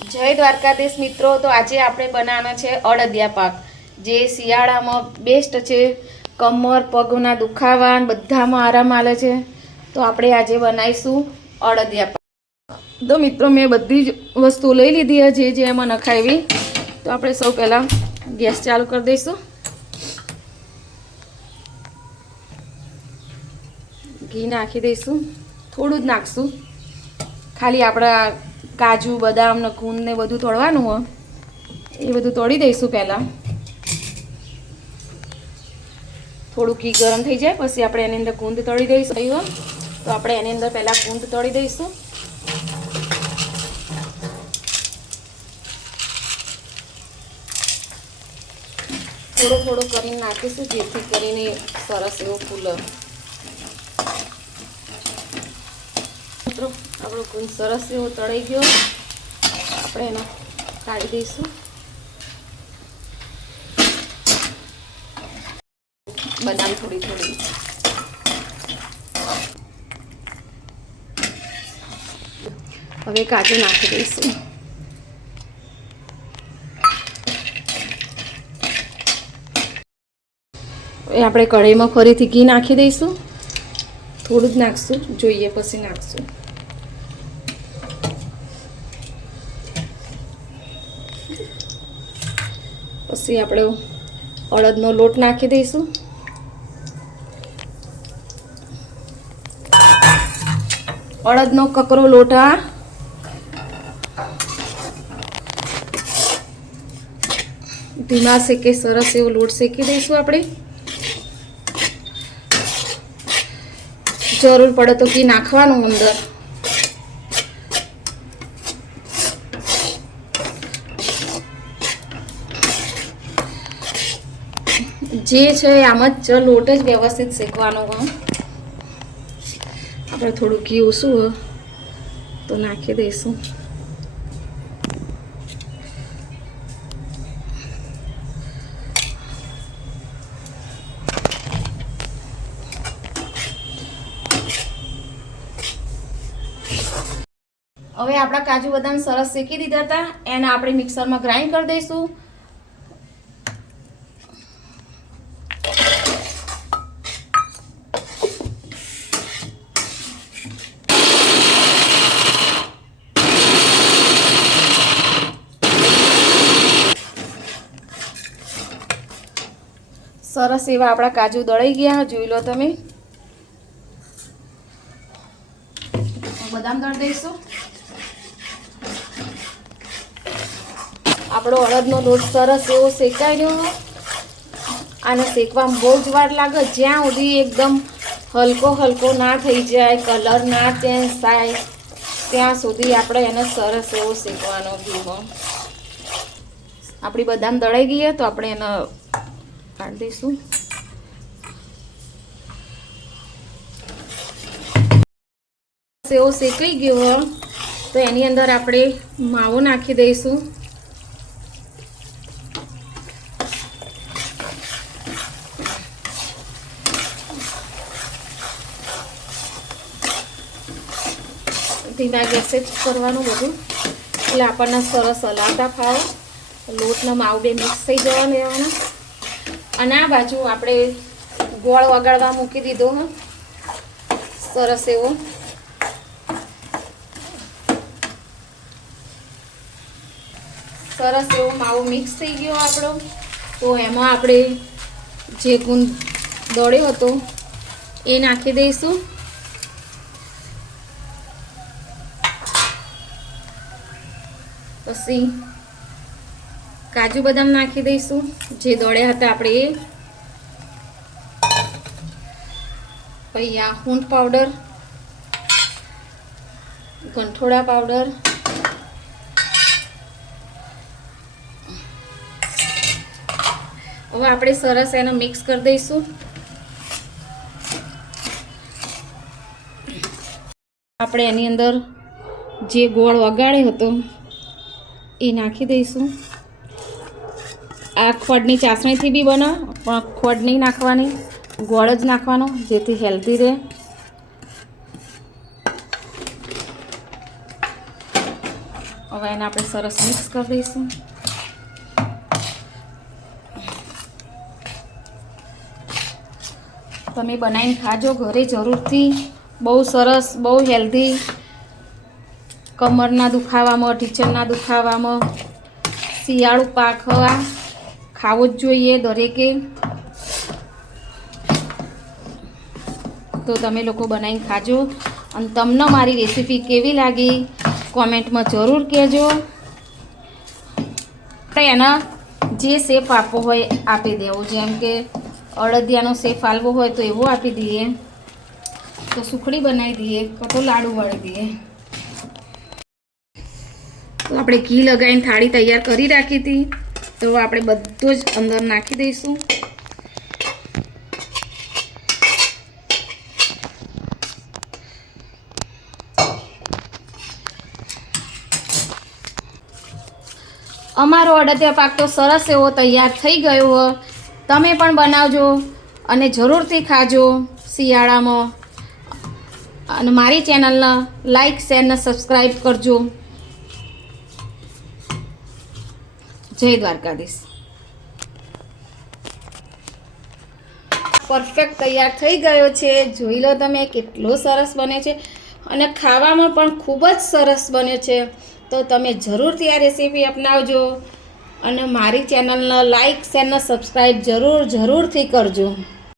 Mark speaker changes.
Speaker 1: જય દ્વારકાધીશ મિત્રો, તો આજે આપણે બનાવવાનો છે અડદિયા પાક. જે શિયાળામાં બેસ્ટ છે. કમર, પગના દુખાવા બધામાં આરામ આવે છે. તો આપણે આજે બનાવીશું અડદિયા પાક. તો મિત્રો, મેં બધી જ વસ્તુ લઈ લીધી છે, જે જે એમાં નખાવી. તો આપણે સૌ પહેલાં ગેસ ચાલુ કરી દઈશું. ઘી નાખી દઈશું. થોડું જ નાખશું. ખાલી આપણા કાજુ, બદામ ને કૂન ને બધું તોડવાનું હોય એ બધું તોડી દઈશું પહેલાં. થોડું ઘી ગરમ થઈ જાય, પછી આપણે એની અંદર કુંદ તળી દઈશું. તો આપણે એની અંદર પહેલાં કુંદ તળી દઈશું. થોડો થોડો કરીને નાખીશું, જેથી કરીને સરસ એવો ફૂલો. મિત્રો, આપણો કુંદ સરસ એવો તળાઈ ગયો. આપણે એનો કાઢી દઈશું. બનાવી થોડી થોડી. હવે કાજુ નાખી દઈશું. આપણે કઢાઈમાં ફરીથી ઘી નાખી દઈશું. થોડું જ નાખશું, જોઈએ પછી નાખશું. પછી આપણે અડદનો લોટ નાખી દઈશું. અડદનો કકરો લોટ આ ધીમા શેકે સરસ એવો લોટ શેકી દઈશું આપણે. જરૂર પડે તો ઘી નાખવાનું અંદર. જે છે આમ જ લોટ જ વ્યવસ્થિત શેકવાનો હોય આપણે થોડું ઘી ઓછું તો નાખી દઈશું. હવે આપણા કાજુ બદામ સરસ શેકી દીધા હતા. એને આપણે મિક્સરમાં ગ્રાઇન્ડ કરી દઈશું. સરસ એવા આપણા કાજુ દળાઈ ગયા, જોઈ લો તમે. બદામ દળ દઈશું. આપણો અડદનો લોટ સરસ એવો શેકાઈ રહ્યો આને શેકવામાં બહુ જ વાર લાગે, જ્યાં સુધી એકદમ હલકો હલકો ના થઈ જાય, કલર ના ચેન્જ થાય, ત્યાં સુધી આપણે એને સરસ એવો શેકવાનો ઘીમાં આપણી બદામ દળાઈ ગઈ તો આપણે એને કાઢી દઈશું. એવો શેકાઈ ગયો તો એની અંદર આપણે માવો નાખી દઈશું. ધીમા ગેસે કરવાનું બધું. એટલે આપણને સરસ હલાવતા ફાવે લોટનો માવ બે મિક્સ થઈ જવા લેવાનો અને આ બાજુ આપણે ગોળ વગાડવા મૂકી દીધો સરસ એવો. સરસ એવો માવો મિક્સ થઈ ગયો આપણો. તો એમાં આપણે જે ગુંદ દોડ્યો હતો, એ નાખી દઈશું. પછી કાજુ બદામ નાખી દઈશું. જે દોડ્યા હતા આપણે એ. પછી આ હૂંટ પાવડર, ગંઠોડા પાવડર, હવે આપણે સરસ એને મિક્સ કરી દઈશું. આપણે એની અંદર જે ગોળ વગાડ્યો હતો, એ નાખી દઈશું. આ ખોડની ચાસણીથી બી બને, પણ ખોડ નહીં નાખવાની, ગોળ જ નાખવાનો, જેથી હેલ્ધી રહે. હવે એને આપણે સરસ મિક્સ કરી દઈશું તમે બનાવીને ખાજો, ઘરે જરૂરથી. બહુ સરસ, બહુ હેલ્ધી કમરના દુખાવામાં ઢીચણના દુખાવામાં, શિયાળું પાક ખાવો જ જોઈએ દરેકે. તો તમે લોકો બનાવીને ખાજો. અને તમને મારી રેસીપી કેવી લાગી કોમેન્ટમાં જરૂર કહેજો. આપણે એના જે શેપ આપવો હોય આપી દેવો. જેમ કે અડદિયાનો શેપ આલવો હોય તો એવો આપી દઈએ. તો સુખડી બનાવી દઈએ કાં તો લાડુ વળી દઈએ. તો આપણે ઘી લગાવીને થાળી તૈયાર કરી રાખી હતી. તો આપણે બધું જ અંદર નાખી દઈશું. અમારો અડદિયા પાક તો સરસ એવો તૈયાર થઈ ગયો. હો તમે પણ બનાવજો અને જરૂરથી ખાજો શિયાળામાં. અને મારી ચેનલને લાઈક, શેર ને સબસ્ક્રાઈબ કરજો. જય દ્વારકાધીશ. પરફેક્ટ તૈયાર થઈ ગયો છે. જોઈ લો તમે કેટલો સરસ બને છે. અને ખાવામાં પણ ખૂબ જ સરસ બને છે. તો તમે જરૂરથી આ રેસીપી અપનાવજો. અને મારી ચેનલને લાઇક શેર ને સબસ્ક્રાઈબ જરૂર, જરૂરથી કરજો.